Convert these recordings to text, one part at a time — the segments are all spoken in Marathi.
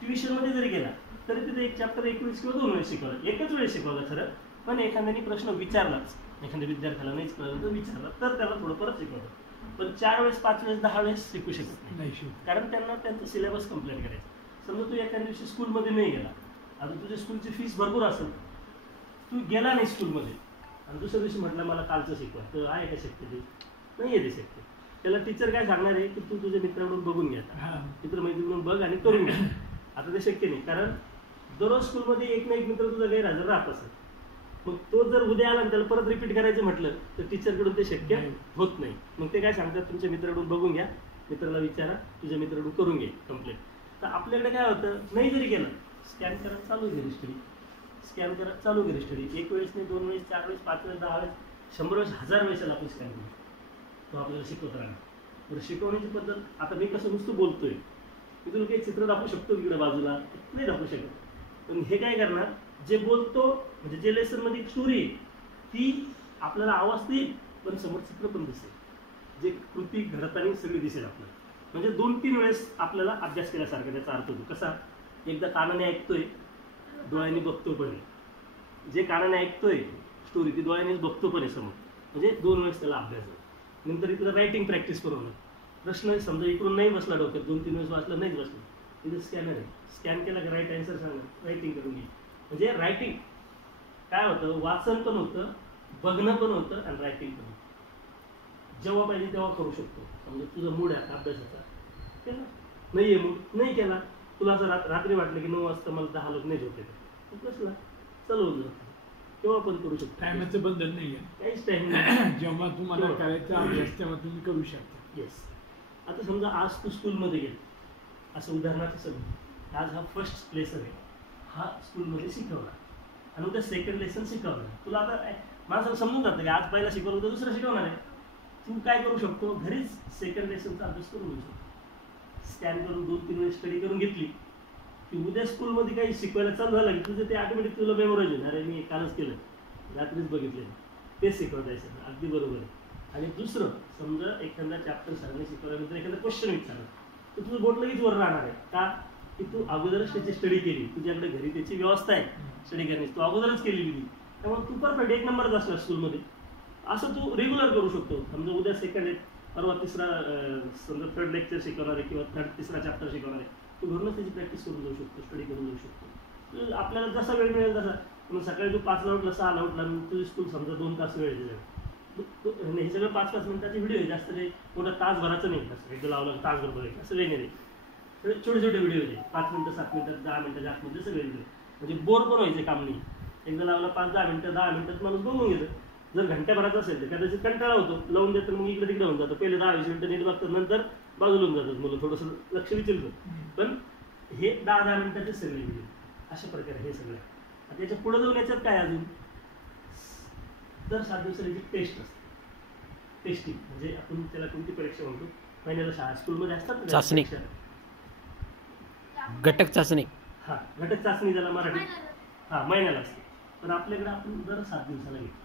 ट्युशनमध्ये जरी गेला तरी तिथे एक चॅप्टर 21 किंवा 2 वेळेस शिकवलं, एकच वेळेस शिकवलं खरं, पण एखाद्याने प्रश्न विचारलाच, एखाद्या विद्यार्थ्याला नाहीच कळलं तर विचारलं तर त्याला थोडं परत शिकवलं. पण 4 वेळेस 5 वेळेस 10 वेळेस शिकू शकत नाही, कारण त्यांना त्यांचं सिलेबस कंप्लीट करायचं. समजा तू एखाद्या दिवशी स्कूलमध्ये नाही गेला, आता तुझ्या स्कूलची फीस भरपूर असेल, तू गेला नाही स्कूलमध्ये आणि दुसऱ्या दिवशी म्हटलं मला कालचं शिकवा, तर आहे का शक्य? ते नाही आहे ते शक्य. त्याला टीचर काय सांगणार आहे की तू तुझ्या मित्राकडून बघून घ्या, मित्रमैत्रिणीकडून बघ आणि करून घ्या. आता ते शक्य नाही, कारण दररोज स्कूलमध्ये एक ना एक मित्र तुझा गैरहजर राहत असेल. मग तो जर उद्या आला आणि त्याला परत रिपीट करायचं म्हटलं तर टीचरकडून ते शक्य होत नाही. मग ते काय सांगतात, तुमच्या मित्राकडून बघून घ्या, मित्राला विचारा, तुझ्या मित्राकडून करून घे कंप्लीट. तर आपल्याकडे काय होतं, नाही जरी गेलं स्कॅन करा चालू घे स्टडी, स्कॅन करा चालू घे स्टडी. 1 वेळेस नाही, 2 वेळेस, 4 वेळेस, 5 वेळेस, 10 वेळेस, 100 वेळेस, 1000 वेळेस आपण स्कॅन करू. तो आपल्याला शिकवत राहणार. तर शिकवण्याची पद्धत, आता मी कसं नुसतं बोलतोय, मी तुला काही चित्र दाखवू शकतो इकडे बाजूला, नाही दाखवू शकत. पण हे काय करणार, जे बोलतो म्हणजे जे लेसन मध्ये स्टोरी ती आपल्याला आवाज देईल, पण समोर चित्र पण दिसेल, जे कृती घडताना सगळी दिसेल आपल्याला. म्हणजे 2-3 वेळेस आपल्याला अभ्यास केल्यासारखा त्याचा अर्थ होतो. कसा, एकदा कानाने ऐकतोय, डोळ्यांनी बघतो पण आहे, जे कानाने ऐकतोय स्टोरी ती डोळ्यानेच बघतो पण आहे समोर, म्हणजे 2 वेळेस त्याला अभ्यास होतो. नंतर इकडं रायटिंग प्रॅक्टिस करून, प्रश्न समजा इकडून नाही बसला डोक्यात, 2-3 वेळेस वाचला नाहीच बसला, तिथे स्कॅनर आहे, स्कॅन केला की राईट आन्सर सांगा, रायटिंग करून घे. म्हणजे रायटिंग काय होतं, वाचन पण होतं, बघणं पण होतं आणि रायटिंग पण होतं. जेव्हा पाहिजे तेव्हा करू शकतो. समजा तुझा मूड आहे अभ्यासाचा, केला, नाही आहे मूड नाही केला, तुला असं रात्री वाटलं की 9 वाजता मला 10 लोक नाही झोपले, तू बसला चालवलं, तेव्हा पण करू शकतो. टायमाचं बंधन नाही आहे, काहीच टाइम नाही. जेव्हा तुम्हाला करायचा अभ्यास तेव्हा तुम्ही करू शकता. येस. आता समजा आज तू स्कूलमध्ये गेला, असं उदाहरणार्थ समजा आज हा फर्स्ट लेसन आहे, हा स्कूलमध्ये शिकवला आणि उद्या सेकंड लेसन शिकवलं. तुला आता माणसाला समजून जातं की आज पहिला शिकवलं तर दुसरं शिकवणार आहे. तू काय करू शकतो, घरीच सेकंड लेसनचा अभ्यास करून घेऊ शकतो. स्कॅन करून 2-3 वेळेस स्टडी करून घेतली की उद्या स्कूलमध्ये काही शिकवायला चालू झालं की तुझं ते ऑटोमॅटिक तुला मेमोराईज होईल. अरे मी कालच केलं, रात्रीच बघितलेलं, तेच शिकवतायचं, अगदी बरोबर आहे. आणि दुसरं, समजा एखादा चॅप्टर सरांनी शिकवल्यानंतर एखादा क्वेश्चन विचारला तर तुझं बोट लगेच वर राहणार आहे. का की तू अगोदरच त्याची स्टडी केली, तुझ्याकडे घरी त्याची व्यवस्था आहे स्टडी करण्याची, तू अगोदरच केलेली ती, त्यामुळे तू परफेक्ट 1 नंबरच असला स्कूलमध्ये. असं तू रेग्युलर करू शकतो. समजा उद्या सेकंड आहे, परवा तिसरा, समजा 3rd लेक्चर शिकवणार आहे किंवा तिसरा चॅप्टर शिकवणार आहे, तू घरूनच त्याची प्रॅक्टिस करून जाऊ शकतो, स्टडी करून जाऊ शकतो. आपल्याला जसा वेळ मिळेल तसा. मग सकाळी तू 5ला उठला, 6ला उठला, तुझी स्कूल समजा 2 तास वेळ दिला, हे सगळं 5-5 मिनिटाचे व्हिडिओ आहे, जास्त काही मोठा तासभराचं नाही, असं एकदा लावलं तासभर बघायचं असं वेळ नाही. छोटे छोटे व्हिडिओ आहे, 5 मिनिटं, 7 मिनिटं, 10 मिनिटं, 8 मिनिटं सगळे व्हिडिओ, म्हणजे बोर पण व्हायचे काम नाही. एकदा लावला 5-10 मिनिटं, 10 मिनिटात माणूस बघून घेतं. जर घंट्याभराचं असेल तर कदाचित कंटाळा होतो, लावून देतं, मग इकडे तिकडे होऊन जातं. पहिले 10-20 मिनिटं नीट बघतात, नंतर बाजूला होऊन जातात मुलं, थोडंसं लक्ष विचलतं. पण हे 10-10 मिनिटाचे सगळे व्हिडिओ अशा प्रकारे हे सगळं. आता याच्या पुढे जाऊन याच्यात काय अजून, दर 7 दिवसाची टेस्ट असते. टेस्टिंग म्हणजे आपण त्याला कोणती परीक्षा म्हणतो, महिन्याला शाळा स्कूलमध्ये असतात चाचणी, घटक चाचणी. हां, घटक चाचणी ज्याला मराठी, हां महिन्याला असते. पण आपल्याकडे आपण दर 7 दिवसाला घेतो,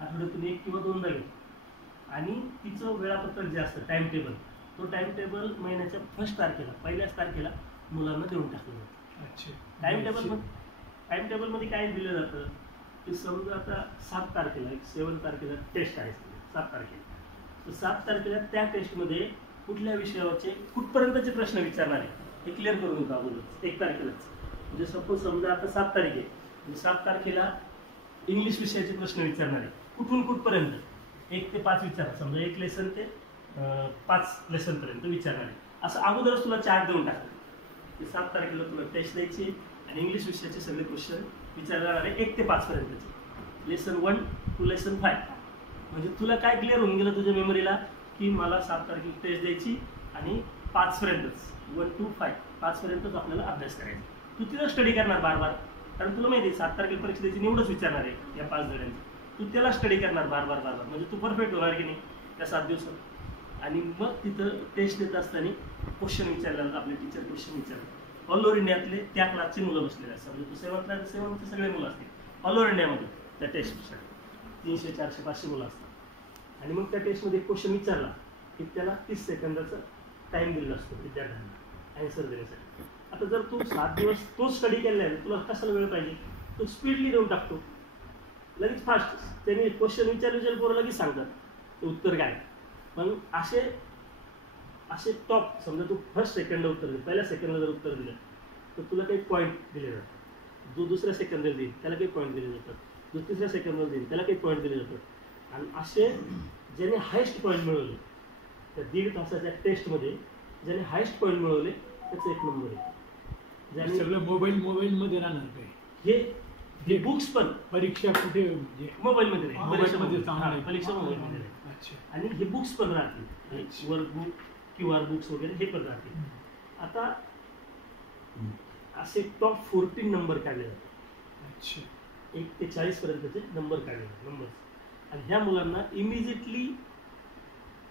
आठवड्यातून 1 किंवा 2दा घेतो. आणि तिचं वेळापत्रक जे असतं, टाइम टेबल, तो टाइम टेबल महिन्याच्या 1st तारखेला, पहिल्याच तारखेला मुलांना देऊन टाकलं जातं. टाइम टेबलमध्ये काय दिलं जातं की समजा आता 7 तारखेला, 7 तारखेला टेस्ट आहे, 7 तारखेला, तर 7 तारखेला त्या टेस्टमध्ये कुठल्या विषयावरचे कुठपर्यंतचे प्रश्न विचारणार आहे हे क्लिअर करून होतं अगोदर 1 तारखेलाच. म्हणजे सपोज समजा आता 7 तारीख आहे, म्हणजे 7 तारखेला इंग्लिश विषयाचे प्रश्न विचारणार आहे, कुठून कुठपर्यंत, 1 ते 5 विचार, समजा 1 लेसन ते 5 लेसनपर्यंत विचारणार आहे. असं अगोदरच तुला चार्ट देऊन टाकतं की 7 तारखेला तुला टेस्ट द्यायची आणि इंग्लिश विषयाचे सगळे क्वेश्चन विचारणार आहे 1 ते 5 पर्यंतचे, लेसन 1 to लेसन 5. म्हणजे तुला काय क्लिअर होऊन गेलं तुझ्या मेमरीला की मला 7 तारखेला टेस्ट द्यायची आणि 5 पर्यंतच, 1 to 5, 5 पर्यंतच आपल्याला अभ्यास करायचा. तू तिथं स्टडी करणार बार बार, कारण तुला माहिती आहे 7 तारखेला परीक्षा द्यायची, निवडच विचारणार आहे या 5 धड्यांची. तू त्याला स्टडी करणार बार बार बार बार, म्हणजे तू परफेक्ट होणार की नाही त्या 7 दिवसात. आणि मग तिथं टेस्ट देत असताना क्वेश्चन विचारल्यानंतर आपले टीचर क्वेश्चन विचारतात. ऑल ओव्हर इंडियातले त्या क्लासचे मुलं बसलेले असतात, म्हणजे तू 7th ला 7th सगळे मुलं असतील ऑल ओव्हर इंडियामध्ये त्या टेस्टसाठी 300, 400, 500 मुलं असतात. आणि मग त्या टेस्टमध्ये क्वेश्चन विचारला की त्याला 30 सेकंदाचा टाईम दिलेला असतो विद्यार्थ्यांना ॲन्सर देण्यासाठी. आता जर तू 7 दिवस तो स्टडी केलेला आहे, तुला कशाला वेळ पाहिजे, तू स्पीडली देऊन टाकतो, लगेच फास्ट त्यांनी क्वेश्चन विचार पोरं लगेच सांगतात ते उत्तर काय. पण असे टॉप समजा तू फर्स्ट सेकंडला उत्तर दिलं, पहिल्या सेकंडला जर उत्तर दिलं तर तुला काही पॉईंट दिले जातात, जो दुसऱ्या सेकंडला देईल त्याला काही पॉईंट दिले जातात, जो तिसऱ्या सेकंडला देईल त्याला काही पॉईंट दिले जातात. आणि असे ज्याने हायेस्ट पॉईंट मिळवले त्या 1.5 तासाच्या टेस्टमध्ये, ज्याने हायेस्ट पॉईंट मिळवले त्याचा 1 नंबर आहे. ज्याने सगळं मोबाईल मध्ये राहणार काय? हे बुक्स पण परीक्षा कुठे म्हणजे मोबाईलमध्ये नाही, मोबाईलमध्ये चांगलं आहे. परीक्षा मोबाईलमध्ये नाही. अच्छा. आणि हे बुक्स पण राहतील, वर्कबुक QR बुक्स वगैरे हे पण राहतील. आता असे टॉप 14 नंबर काढले जातात. अच्छा. 1 ते 40 पर्यंतचे नंबर काढले जातात, नंबर्स. आणि ह्या मुलांना इमिजिएटली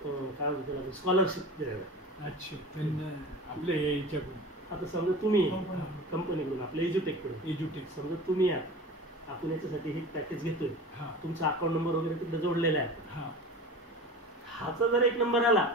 काय म्हणतो त्याला स्कॉलरशिप दिल्या जातात. अच्छा. त्यांना आपल्या याच्याकडून आता समजा तुम्ही कंपनीकडून आपल्या एज्युटेककडून एज्युटेक समजा तुम्ही या, आपण याच्यासाठी हे पॅकेज घेतोय, हां तुमचा अकाउंट नंबर वगैरे तिकडे जोडलेला आहे, हां ह्याचा जर 1 नंबर आला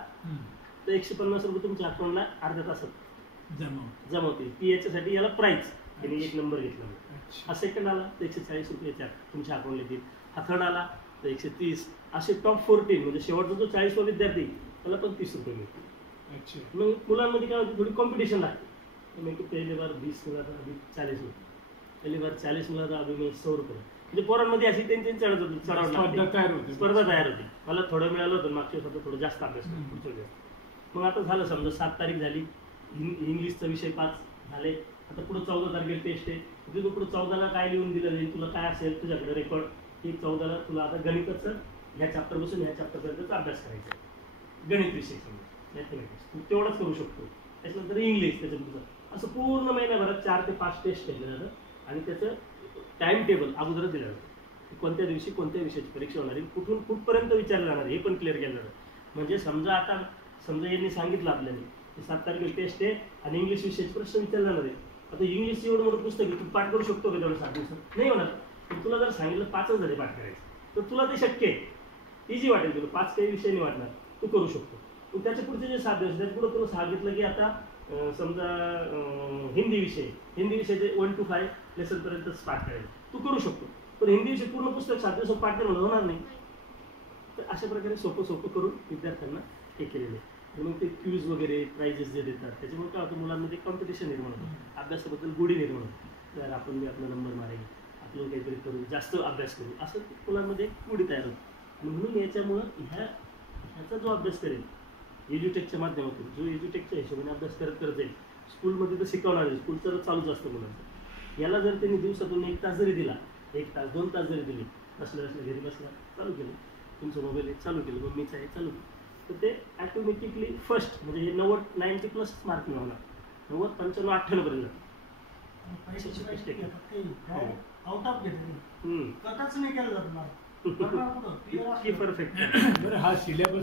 तर 150 रुपये तुमच्या अकाउंटला अर्ध्या तासात जमा. होतील. ती याच्यासाठी याला प्राईज, त्यांनी 1 नंबर घेतला. अच्छा. हा सेकंड आला तर 140 रुपये तुमच्या अकाउंटला येतील. हा थर्ड आला तर 130. असे टॉप 14 म्हणजे शेवटचा जो 40वा विद्यार्थी त्याला पण 30 रुपये मिळतील. अच्छा. मग मुलांमध्ये काय होतं, थोडी कॉम्पिटिशन लागते. मैं तो पहली बार 20 मिला था, अभी 40 मिला. पहली बार 40 मिला था, अभी मैं 100 रुपये. म्हणजे पोरांमध्ये अशी त्यांची चढावड लागते, स्पर्धा तयार होते. मला थोडं मिळालं होतं मागच्या वर्षी, थोडं जास्त अभ्यास करतो पुढच्या वेळेस. मग आता झालं समजा 7 तारीख झाली, इंग्लिशचा विषय 5 झाले, आता पुढे 14 तारखेला टेस्ट आहे. तिथे पुढे 14ला काय लिहून दिलं जाईल, तुला काय असेल तुझ्याकडे रेकॉर्ड, की 14ला तुला आता गणिताचं ह्या चॅप्टरपासून ह्या चॅप्टरपर्यंतचा अभ्यास करायचा आहे, गणित विषय समजा मॅथमॅटिक्स, तू तेवढाच करू शकतो. त्याच्यानंतर इंग्लिश, त्याच्यानंतर असं पूर्ण महिन्याभरात 4 ते 5 टेस्ट केलं जातं आणि त्याचं टाइम टेबल अगोदरच दिलं जातं, कोणत्या दिवशी कोणत्या विषयाची परीक्षा होणार आहे, कुठून कुठपर्यंत विचारलं जाणार हे पण क्लिअर केलं जातं. म्हणजे समजा यांनी सांगितलं आपल्याला की 7 तारखेला टेस्ट आहे आणि इंग्लिश विषयाचे प्रश्न विचारले जाणार आहे. आता इंग्लिशची एवढं मोठं पुस्तक आहे, तू पाठ करू शकतो का तेवढं 7 दिवसात? नाही होणार. पण तुला जर सांगितलं 5च झाले पाठ करायचं तर तुला ते शक्य आहे, इझी वाटेल तुला, 5 काही विषय नाही वाटणार, तू करू शकतो. पण त्याच्या पुढचे जे 7 दिवस, त्याच्या पुढे तुला सांगितलं की आता समजा हिंदी विषयाचे 1 to 5 लेसनपर्यंतच पाठ करायचं, तू करू शकतो. पण हिंदी विषय पूर्ण पुस्तक 7 दिवसात पाठ करणं होणार नाही. तर अशा प्रकारे सोपं करून विद्यार्थ्यांना हे केलेलं आहे. आणि मग ते क्यूज वगैरे प्राइजेस जे देतात त्याच्यामुळे काय होतं, मुलांमध्ये कॉम्पिटिशन निर्माण होतं, अभ्यासाबद्दल गोडी निर्माण होते. तर आपण मी आपला नंबर मारेल, आपलं काहीतरी करू, जास्त अभ्यास करू, असं मुलांमध्ये गोडी तयार होते. आणि म्हणून याच्यामुळं ह्याचा जो अभ्यास करेल एज्युटेकच्या माध्यमातून, जो एज्युटेकच्या हिशोबाने अभ्यास करत जाईल, स्कूलमध्ये तर शिकवणार आहे, स्कूलचं तर चालूच असतं मुलांचं. याला जर त्यांनी दिवसातून 1 तास जरी दिला, 1 तास 2 तास जरी दिली, बसल्या घरी बसला चालू केलं, तुमचं मोबाईल चालू केलं, मम्मीचं आहे चालू केलं, तर ते ॲटोमॅटिकली फर्स्ट म्हणजे हे 90+ मार्क मिळवणार, 90, 95, 98 पर्यंत. आउट ऑफ घेतली, कटच नाही केलं जात मला. परफेक्ट. बरं, हा सिलेबस